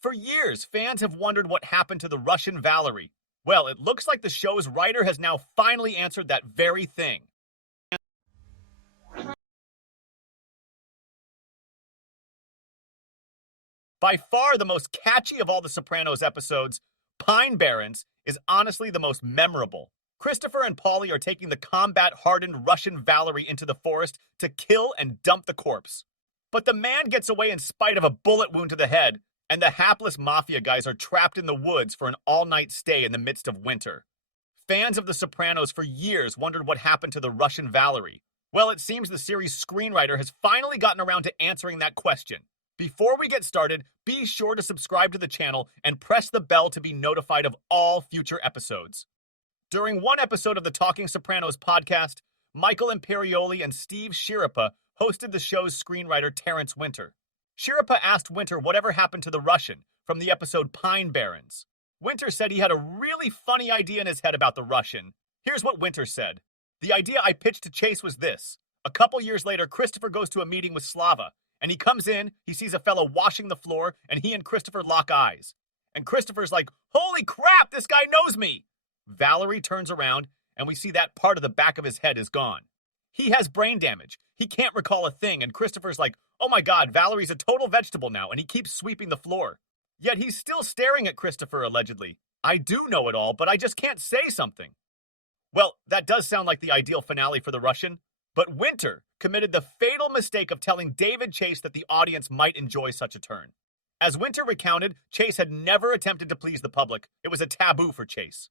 For years, fans have wondered what happened to the Russian Valery. Well, it looks like the show's writer has now finally answered that very thing. By far the most catchy of all the Sopranos episodes, Barrens is honestly the most memorable. Christopher and Paulie are taking the combat-hardened Russian Valery into the forest to kill and dump the corpse. But the man gets away in spite of a bullet wound to the head, and the hapless mafia guys are trapped in the woods for an all-night stay in the midst of winter. Fans of The Sopranos for years wondered what happened to the Russian Valery. Well, it seems the series' screenwriter has finally gotten around to answering that question. Before we get started, be sure to subscribe to the channel and press the bell to be notified of all future episodes. During one episode of the Talking Sopranos podcast, Michael Imperioli and Steve Schirripa hosted the show's screenwriter Terrence Winter. Schirripa asked Winter whatever happened to the Russian from the episode Pine Barrens. Winter said he had a really funny idea in his head about the Russian. Here's what Winter said. The idea I pitched to Chase was this. A couple years later, Christopher goes to a meeting with Slava, and he comes in, he sees a fellow washing the floor, and he and Christopher lock eyes. And Christopher's like, holy crap, this guy knows me! Valery turns around, and we see that part of the back of his head is gone. He has brain damage. He can't recall a thing, and Christopher's like, oh my god, Valery's a total vegetable now, and he keeps sweeping the floor. Yet he's still staring at Christopher, allegedly. I do know it all, but I just can't say something. Well, that does sound like the ideal finale for the Russian, but Winter committed the fatal mistake of telling David Chase that the audience might enjoy such a turn. As Winter recounted, Chase had never attempted to please the public. It was a taboo for Chase.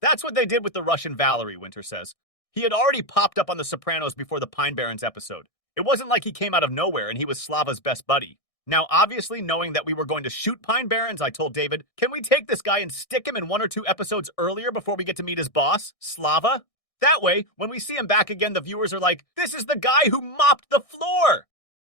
That's what they did with the Russian Valery, Winter says. He had already popped up on The Sopranos before the Pine Barrens episode. It wasn't like he came out of nowhere and he was Slava's best buddy. Now, obviously, knowing that we were going to shoot Pine Barrens, I told David, can we take this guy and stick him in 1 or 2 episodes earlier before we get to meet his boss, Slava? That way, when we see him back again, the viewers are like, this is the guy who mopped the floor!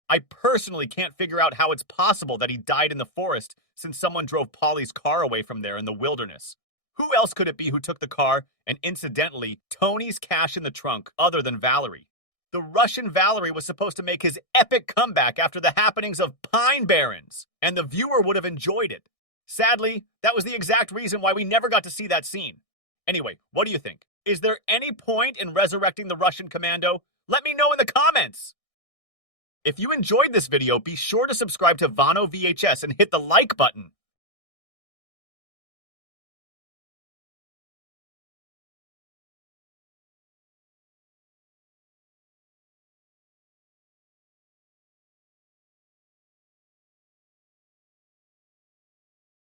I personally can't figure out how it's possible that he died in the forest since someone drove Paulie's car away from there in the wilderness. Who else could it be who took the car and, incidentally, Tony's cash in the trunk other than Valery? The Russian Valery was supposed to make his epic comeback after the happenings of Pine Barrens, and the viewer would have enjoyed it. Sadly, that was the exact reason why we never got to see that scene. Anyway, what do you think? Is there any point in resurrecting the Russian commando? Let me know in the comments! If you enjoyed this video, be sure to subscribe to Vano VHS and hit the like button.